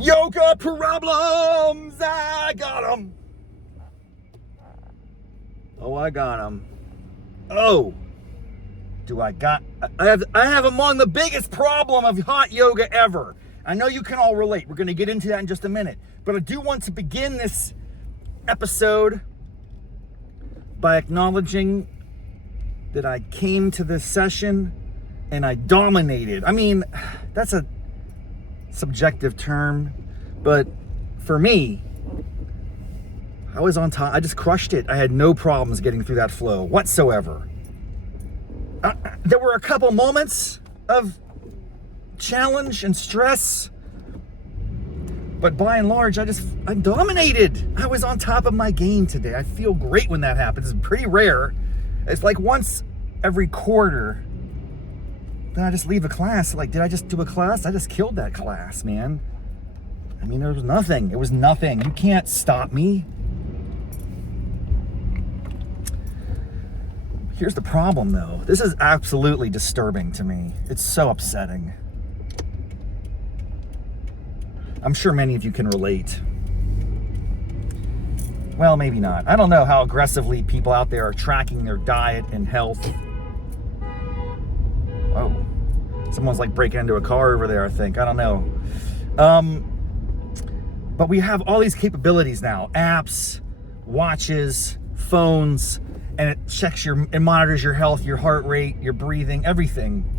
Yoga problems, I got them. Oh, I got them. Oh, I have among the biggest problem of hot yoga ever. I know you can all relate. We're going to get into that in just a minute. But I do want to begin this episode by acknowledging that I came to this session and I dominated. I mean, that's a subjective term, but for me, I was on top. I just crushed it. I had no problems getting through that flow whatsoever. There were a couple moments of challenge and stress, but by and large, I dominated. I was on top of my game today. I feel great when that happens. It's pretty rare. It's like once every quarter, then I just leave a class. Like, did I just do a class? I just killed that class, man. I mean, there was nothing. It was nothing. You can't stop me. Here's the problem, though. This is absolutely disturbing to me. It's so upsetting. I'm sure many of you can relate. Well, maybe not. I don't know how aggressively people out there are tracking their diet and health. Oh, someone's like breaking into a car over there, I think. I don't know. But we have all these capabilities now. Apps, watches, phones, and it monitors your health, your heart rate, your breathing, everything.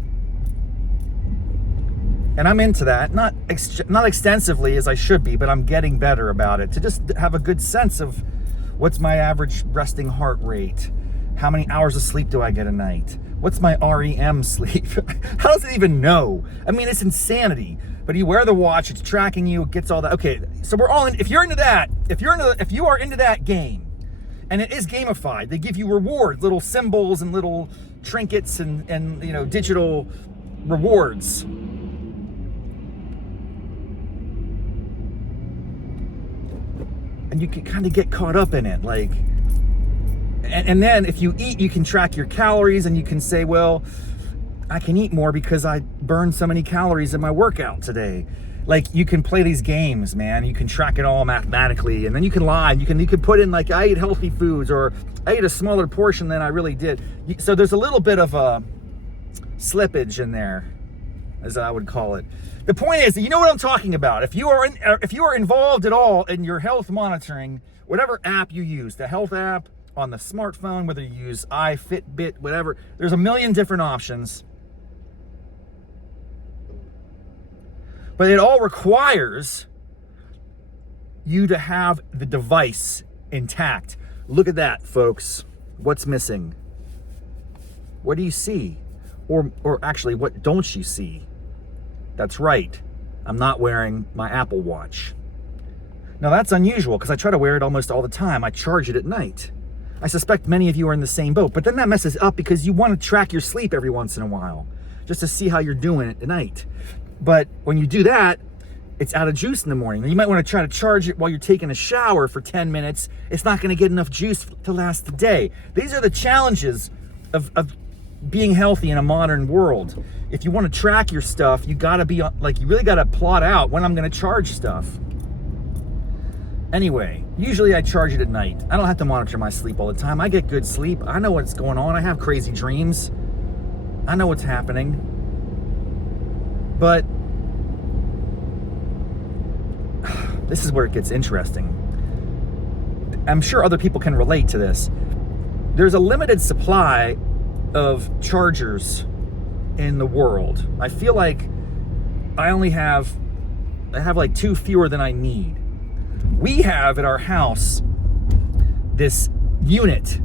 And I'm into that, not extensively as I should be, but I'm getting better about it, to just have a good sense of what's my average resting heart rate, how many hours of sleep do I get a night, what's my REM sleep, how does it even know? I mean, it's insanity. But you wear the watch, it's tracking you, it gets all that. Okay, so we're all in. If you're into that, if you are into that game, and it is gamified, they give you rewards, little symbols and little trinkets and digital rewards. And you can kind of get caught up in it, like, and then if you eat, you can track your calories, and you can say, well, I can eat more because I burned so many calories in my workout today. Like, you can play these games, man. You can track it all mathematically, and then you can lie. You can put in, like, I ate healthy foods, or I ate a smaller portion than I really did. So there's a little bit of a slippage in there, as I would call it. The point is, you know what I'm talking about. If you are involved at all in your health monitoring, whatever app you use, the health app on the smartphone, whether you use Fitbit, whatever, there's a million different options. But it all requires you to have the device intact. Look at that, folks. What's missing? What do you see? Or actually, what don't you see? That's right. I'm not wearing my Apple Watch. Now, that's unusual because I try to wear it almost all the time. I charge it at night. I suspect many of you are in the same boat, but then that messes up because you want to track your sleep every once in a while just to see how you're doing at night. But when you do that, it's out of juice in the morning. You might want to try to charge it while you're taking a shower for 10 minutes. It's not going to get enough juice to last the day. These are the challenges of being healthy in a modern world. If you want to track your stuff, you got to be like, you really got to plot out when I'm going to charge stuff. Anyway, usually I charge it at night. I don't have to monitor my sleep all the time. I get good sleep. I know what's going on. I have crazy dreams. I know what's happening. But this is where it gets interesting. I'm sure other people can relate to this. There's a limited supply of chargers in the world. I feel like I have like 2 fewer than I need. We have at our house this unit.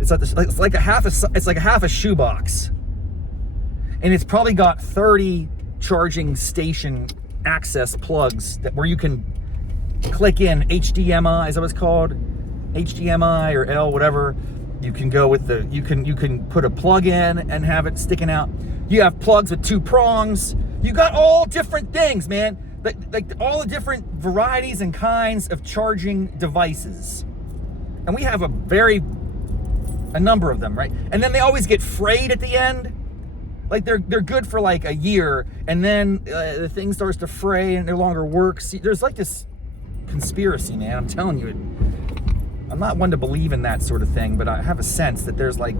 It's like a half a shoebox, and it's probably got 30 charging station access plugs where you can click in HDMI, is that what it's called? HDMI or L, whatever. You can go with you can put a plug in and have it sticking out. You have plugs with 2 prongs. You got all different things, man. Like all the different varieties and kinds of charging devices. And we have a number of them, right? And then they always get frayed at the end. Like they're good for like a year, and then the thing starts to fray and no longer works. There's like this conspiracy, man. I'm telling you, I'm not one to believe in that sort of thing, but I have a sense that there's like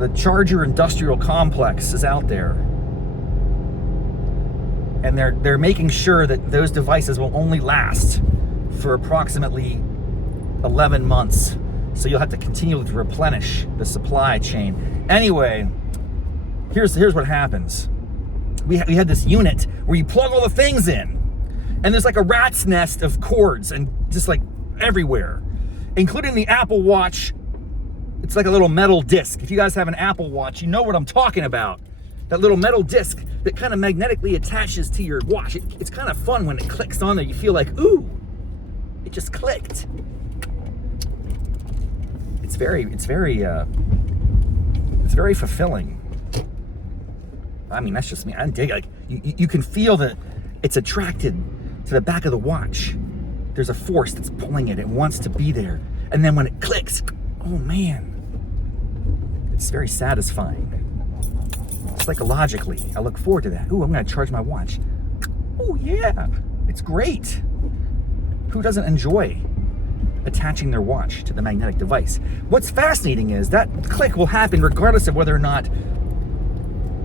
the charger industrial complex is out there, and they're making sure that those devices will only last for approximately 11 months. So you'll have to continue to replenish the supply chain. Anyway, here's what happens. We had this unit where you plug all the things in, and there's like a rat's nest of cords and just like everywhere, including the Apple Watch. It's like a little metal disc. If you guys have an Apple Watch, you know what I'm talking about. That little metal disc that kind of magnetically attaches to your watch. It's kind of fun when it clicks on there. You feel like, ooh, it just clicked. It's very fulfilling. I mean, that's just me. I dig it. Like you can feel that it's attracted to the back of the watch. There's a force that's pulling it. It wants to be there. And then when it clicks, oh man, it's very satisfying. Psychologically, I look forward to that. Ooh, I'm gonna charge my watch. Oh yeah, it's great. Who doesn't enjoy attaching their watch to the magnetic device? What's fascinating is that click will happen regardless of whether or not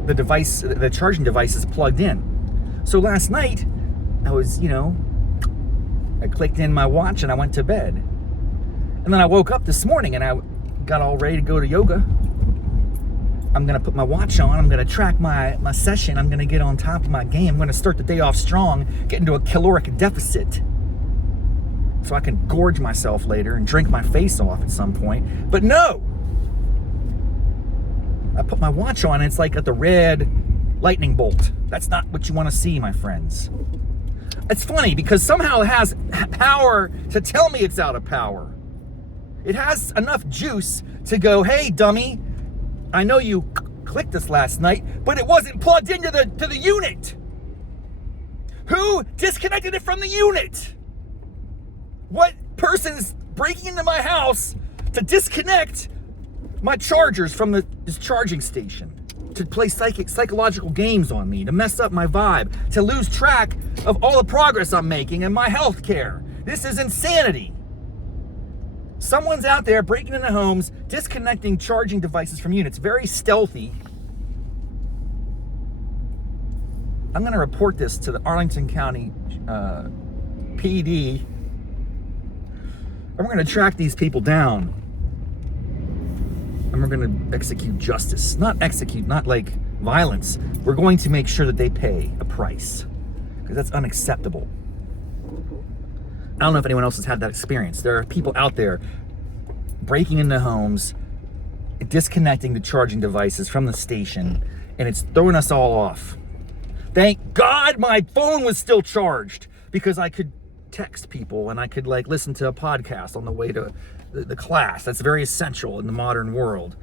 the charging device is plugged in. So last night, I clicked in my watch and I went to bed. And then I woke up this morning and I got all ready to go to yoga. I'm gonna put my watch on, I'm gonna track my session, I'm gonna get on top of my game, I'm gonna start the day off strong, get into a caloric deficit, so I can gorge myself later and drink my face off at some point. But no! I put my watch on and it's like at the red lightning bolt. That's not what you wanna see, my friends. It's funny because somehow it has power to tell me it's out of power. It has enough juice to go, hey dummy, I know you clicked this last night, but it wasn't plugged into the unit. Who disconnected it from the unit? What person is breaking into my house to disconnect my chargers from this charging station? To play psychological games on me, to mess up my vibe, to lose track of all the progress I'm making in my health care. This is insanity. Someone's out there breaking into homes, disconnecting charging devices from units. Very stealthy. I'm going to report this to the Arlington County PD. And we're going to track these people down. And we're going to execute justice. Not like violence. We're going to make sure that they pay a price. Because that's unacceptable. I don't know if anyone else has had that experience. There are people out there breaking into homes, disconnecting the charging devices from the station, and it's throwing us all off. Thank God my phone was still charged, because I could text people and I could listen to a podcast on the way to the class. That's very essential in the modern world.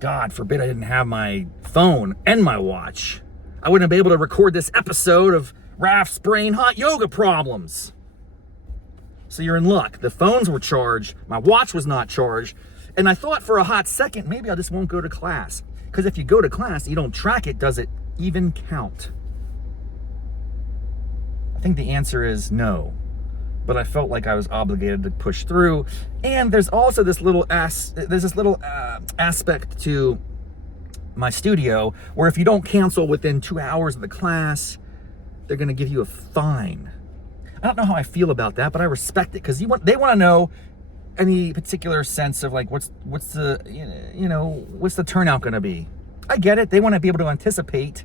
God forbid I didn't have my phone and my watch. I wouldn't be able to record this episode of Raff's Brain Hot Yoga Problems. So you're in luck. The phones were charged, my watch was not charged, and I thought for a hot second, maybe I just won't go to class. Because if you go to class, you don't track it, does it even count? I think the answer is no. But I felt like I was obligated to push through. And there's also this little aspect to my studio where if you don't cancel within 2 hours of the class, they're going to give you a fine. I don't know how I feel about that, but I respect it because they want to know any particular sense of what's the turnout going to be. I get it. They want to be able to anticipate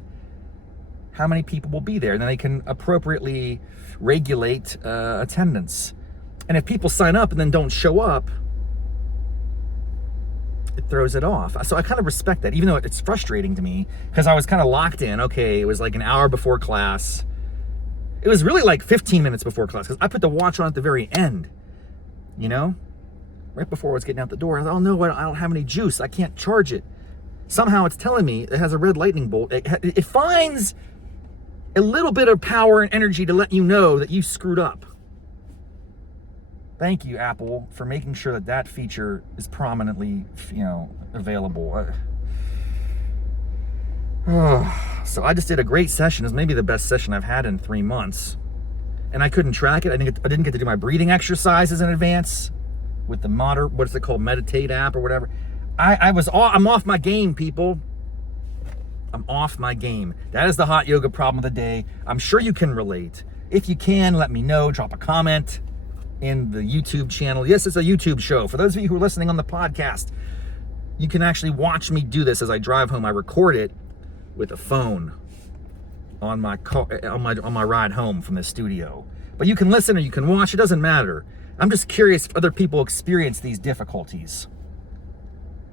how many people will be there, and then they can appropriately regulate attendance. And if people sign up and then don't show up, it throws it off. So I kind of respect that, even though it's frustrating to me because I was kind of locked in. Okay, it was like an hour before class. It was really like 15 minutes before class because I put the watch on at the very end, right before I was getting out the door. I thought, oh no, I don't have any juice. I can't charge it. Somehow it's telling me it has a red lightning bolt. It finds a little bit of power and energy to let you know that you screwed up. Thank you, Apple, for making sure that feature is prominently, available. So I just did a great session. It was maybe the best session I've had in 3 months. And I couldn't track it. I didn't get to do my breathing exercises in advance with the what's it called, Meditate app or whatever. I'm off my game, people. I'm off my game. That is the hot yoga problem of the day. I'm sure you can relate. If you can, let me know. Drop a comment in the YouTube channel. Yes, it's a YouTube show. For those of you who are listening on the podcast, you can actually watch me do this as I drive home. I record it with a phone on my car, on my ride home from the studio. But you can listen or you can watch. It doesn't matter. I'm just curious if other people experience these difficulties.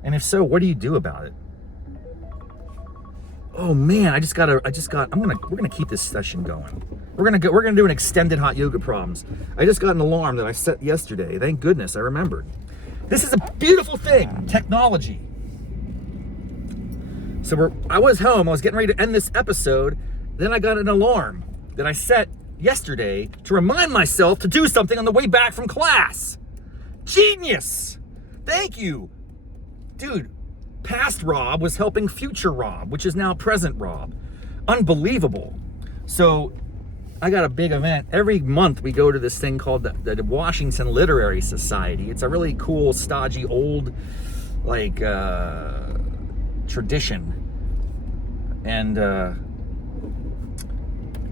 And if so, what do you do about it? Oh man, we're gonna keep this session going. We're gonna do an extended hot yoga problems. I just got an alarm that I set yesterday. Thank goodness I remembered. This is a beautiful thing, technology. So I was home, I was getting ready to end this episode, then I got an alarm that I set yesterday to remind myself to do something on the way back from class. Genius! Thank you. Dude, past Rob was helping future Rob, which is now present Rob. Unbelievable. So I got a big event. Every month we go to this thing called the Washington Literary Society. It's a really cool, stodgy, old, tradition. And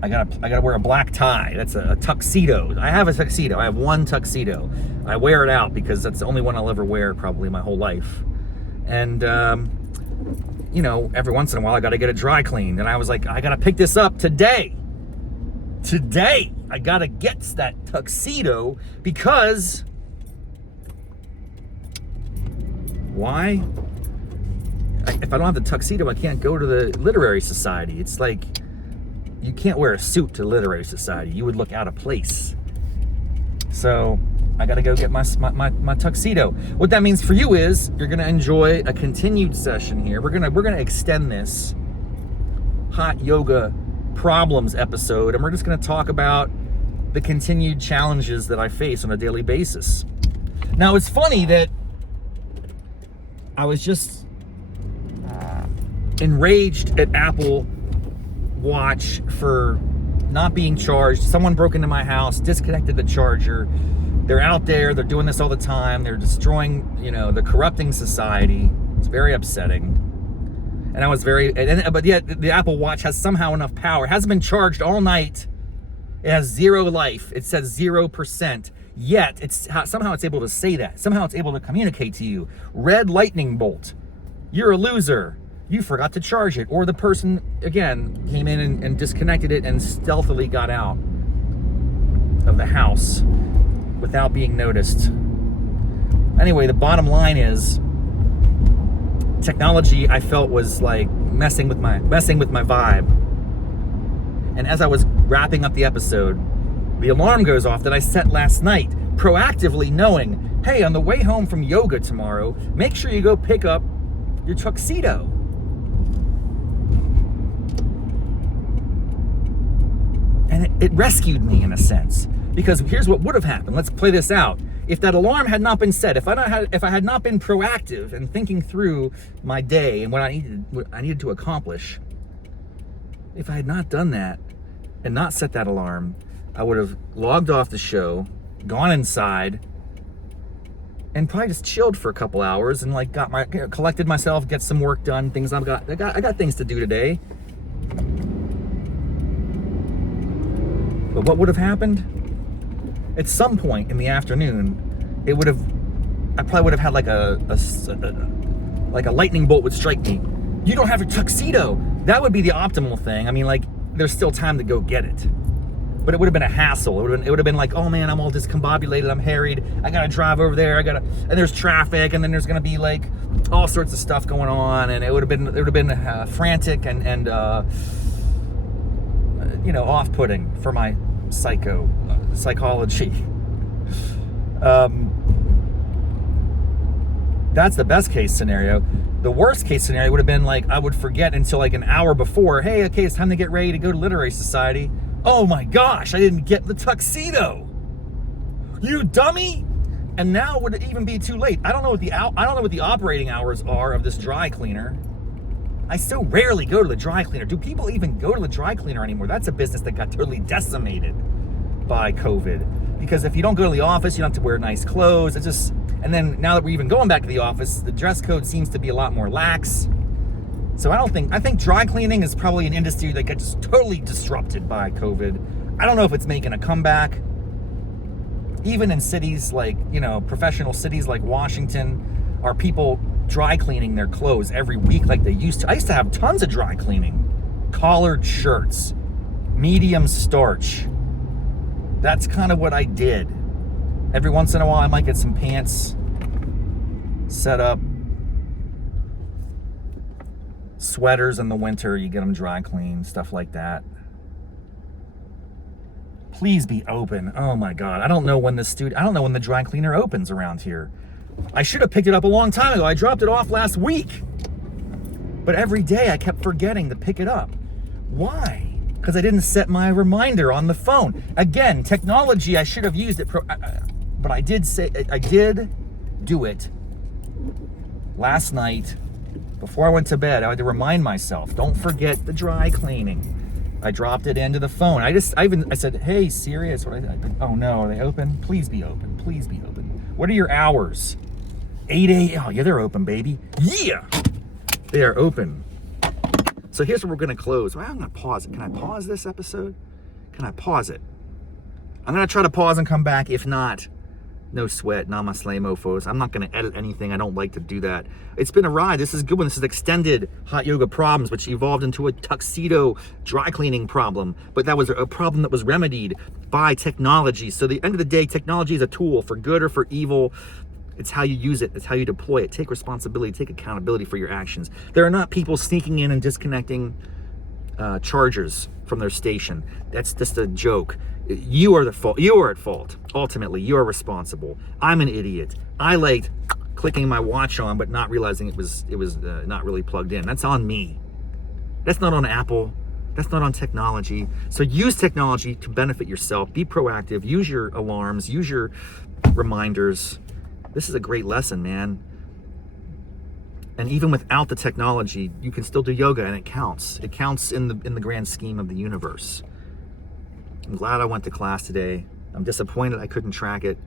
I gotta wear a black tie. That's a tuxedo. I have a tuxedo. I have one tuxedo. I wear it out because that's the only one I'll ever wear probably my whole life. And every once in a while I gotta get it dry cleaned. And I was like, I gotta pick this up today. Today, I gotta get that tuxedo because why? If I don't have the tuxedo, I can't go to the Literary Society. It's like, you can't wear a suit to Literary Society. You would look out of place. So I gotta go get my tuxedo. What that means for you is you're gonna enjoy a continued session here. We're gonna extend this hot yoga problems episode, and we're just gonna talk about the continued challenges that I face on a daily basis. Now it's funny that I was just enraged at Apple Watch for not being charged. Someone broke into my house, disconnected the charger. They're out there, they're doing this all the time. They're destroying, they're corrupting society. It's very upsetting. And I was but yet the Apple Watch has somehow enough power. It hasn't been charged all night. It has 0 life. It says 0%. Yet, somehow it's able to say that. Somehow it's able to communicate to you. Red lightning bolt. You're a loser. You forgot to charge it. Or the person, again, came in and disconnected it and stealthily got out of the house without being noticed. Anyway, the bottom line is technology I felt was like messing with my vibe. And as I was wrapping up the episode, the alarm goes off that I set last night, proactively knowing, hey, on the way home from yoga tomorrow, make sure you go pick up your tuxedo. And it rescued me in a sense. Because here's what would have happened. Let's play this out. If that alarm had not been set, if I had not been proactive and thinking through my day and what I needed to accomplish, if I had not done that and not set that alarm, I would have logged off the show, gone inside, and probably just chilled for a couple hours and collected myself, get some work done, things I got things to do today. But what would have happened? At some point in the afternoon, I probably would have had like a lightning bolt would strike me. You don't have a tuxedo. That would be the optimal thing. I mean, there's still time to go get it. But it would have been a hassle. It would have been like, oh man, I'm all discombobulated, I'm harried, I gotta drive over there, and there's traffic, and then there's gonna be all sorts of stuff going on, and it would have been frantic and off-putting for my psychology. That's the best case scenario. The worst case scenario would have been I would forget until an hour before, hey, okay, it's time to get ready to go to Literary Society. Oh my gosh, I didn't get the tuxedo. You dummy! And now would it even be too late? I don't know what the operating hours are of this dry cleaner. I so rarely go to the dry cleaner. Do people even go to the dry cleaner anymore? That's a business that got totally decimated by COVID. Because if you don't go to the office, you don't have to wear nice clothes. And then now that we're even going back to the office, the dress code seems to be a lot more lax. So I think dry cleaning is probably an industry that got just totally disrupted by COVID. I don't know if it's making a comeback. Even in cities like, professional cities like Washington, are people dry cleaning their clothes every week like they used to? I used to have tons of dry cleaning. Collared shirts, medium starch. That's kind of what I did. Every once in a while, I might get some pants set up. Sweaters in the winter, you get them dry cleaned, stuff like that. Please be open. Oh my God. I don't know when the dry cleaner opens around here. I should have picked it up a long time ago. I dropped it off last week. But every day I kept forgetting to pick it up. Why? Because I didn't set my reminder on the phone. Again, technology, I should have used it. But I did do it last night before I went to bed. I had to remind myself, don't forget the dry cleaning. I dropped it into the phone. I said, hey Siri, that's what I said. Oh no, are they open? Please be open. Please be open. What are your hours? 8 a.m. Oh yeah, they're open, baby. Yeah, they are open. So here's where we're gonna close. Well, I'm gonna pause it. Can I pause this episode? Can I pause it? I'm gonna try to pause and come back. If not, no sweat, namaste mofos. I'm not gonna edit anything. I don't like to do that. It's been a ride. This is a good one. This is extended hot yoga problems, which evolved into a Tuxedo dry cleaning problem. But that was a problem that was remedied by technology. So at the end of the day, technology is a tool for good or for evil. It's how you use it. It's how you deploy it. Take responsibility, take accountability for your actions. There are not people sneaking in and disconnecting chargers from their station. That's just a joke. You are at fault. Ultimately, you are responsible. I'm an idiot. I liked clicking my watch on, but not realizing it was not really plugged in. That's on me. That's not on Apple. That's not on technology. So use technology to benefit yourself. Be proactive. Use your alarms. Use your reminders. This is a great lesson, man. And even without the technology, you can still do yoga, and it counts. It counts in the grand scheme of the universe. I'm glad I went to class today. I'm disappointed I couldn't track it,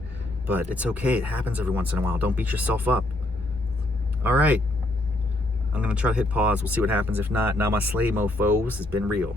but it's okay. It happens every once in a while. Don't beat yourself up. All right. I'm going to try to hit pause. We'll see what happens. If not, namaste, mofos. It's been real.